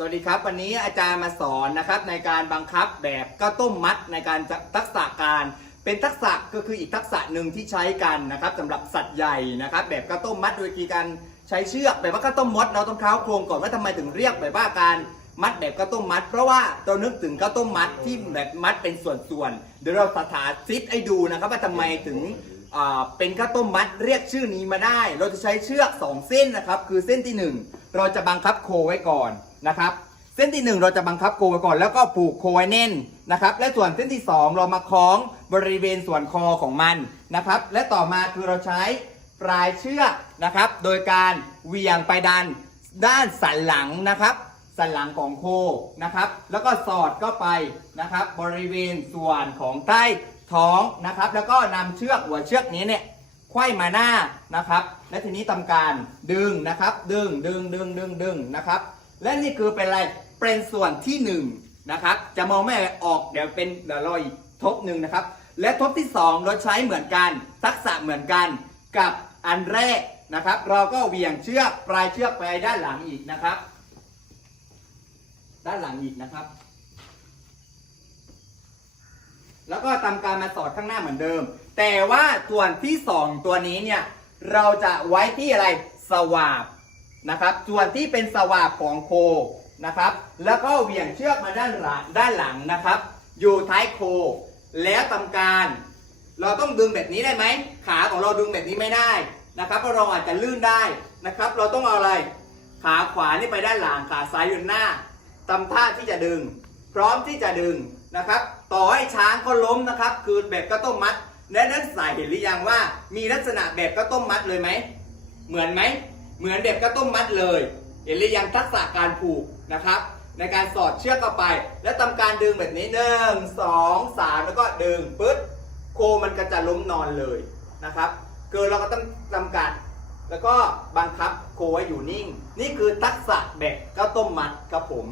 สวัสดีครับ วันนี้อาจารย์มาสอนนะครับในการบังคับแบบข้าวต้มมัดในการทักษะการเป็นทักษะก็คืออีกทักษะหนึ่งที่ใช้กันนะครับสำหรับสัตว์ใหญ่นะครับ แบบข้าวต้มมัดโดยวิธีการใช้เชือกแบบว่าข้าวต้มมัดเราต้องเท้าโครงก่อนว่าทำไมถึงเรียกแบบว่าการมัดแบบข้าวต้มมัด เพราะว่าเรานึกถึงข้าวต้มมัดที่แบบมัดเป็นส่วนๆเดี๋ยวเราสาธิตให้ดูนะครับว่าทำไมถึงเป็นข้าวต้มมัดเรียกชื่อนี้มาได้ เราจะใช้เชือก 2 เส้นนะครับ คือเส้นที่ 1 เราจะบังคับโคไว้ก่อน นะครับ เส้นที่ 1 เราจะบังคับโคไว้ก่อน แล้วก็ผูกโคไว้แน่นนะครับ และส่วนเส้นที่ 2 เรามาคล้องบริเวณส่วนคอของมันนะครับ และต่อมาคือเราใช้ปลายเชือกนะครับ โดยการเหวี่ยงไปดันด้านสันหลังนะครับ สันหลังของโคนะครับ แล้วก็สอดเข้าไปนะครับ บริเวณส่วนของใต้ท้องนะครับ แล้วก็นำเชือกหัวเชือกนี้เนี่ยไขว้มาหน้านะครับ และทีนี้ทำการดึงนะครับ ดึงดึงดึงดึงดึงนะครับ และนี่คือเป็นอะไรเป็นส่วนที่หนึ่งนะครับจะมองไม่ออกเดี๋ยวเป็นเดี๋ยวรอีกทบหนึ่งนะครับ และทบที่สองเราใช้เหมือนกัน ทักษะเหมือนกันกับอันแรกนะครับ เราก็เหวี่ยงเชือกปลายเชือกไปด้านหลังอีกนะครับ ด้านหลังอีกนะครับ แล้วก็ทำการมาสอดข้างหน้าเหมือนเดิม แต่ว่าส่วนที่สองตัวนี้เนี่ยเราจะไว้ที่อะไรสวาบ นะครับ ส่วนที่เป็นสว่าของโคนะครับ แล้วก็เหวี่ยงเชือกมาด้านหลังด้านหลังนะครับ อยู่ท้ายโค แล้วทำการ เราต้องดึงแบบนี้ได้ไหม ขาของเราดึงแบบนี้ไม่ได้นะครับเพราะเราอาจจะลื่นได้นะครับ เราต้องเอาอะไร ขาขวานี่ไปด้านหลังขาซ้ายอยู่หน้าทำท่าที่จะดึง พร้อมที่จะดึงนะครับ ต่อให้ช้างเขาล้มนะครับ คือแบบก็ต้มมัดและนักศึกษาเห็นหรือยังว่า มีลักษณะแบบก็ต้มมัดเลยไหม เหมือนไหม เหมือนเบบก็ต้มมัดเลยเห็นหรือยังทักษะการผูกนะครับ ในการสอดเชือกเข้าไป แล้วทำการดึงแบบนี้หนึ่งสองสามแล้วก็ดึงปึ๊ดโคมันก็จะล้มนอนเลยนะครับคือเราก็ต้องจำกัด แล้วก็บังคับโคไว้อยู่นิ่ง นี่คือทักษะแบบข้าวต้มมัดครับผม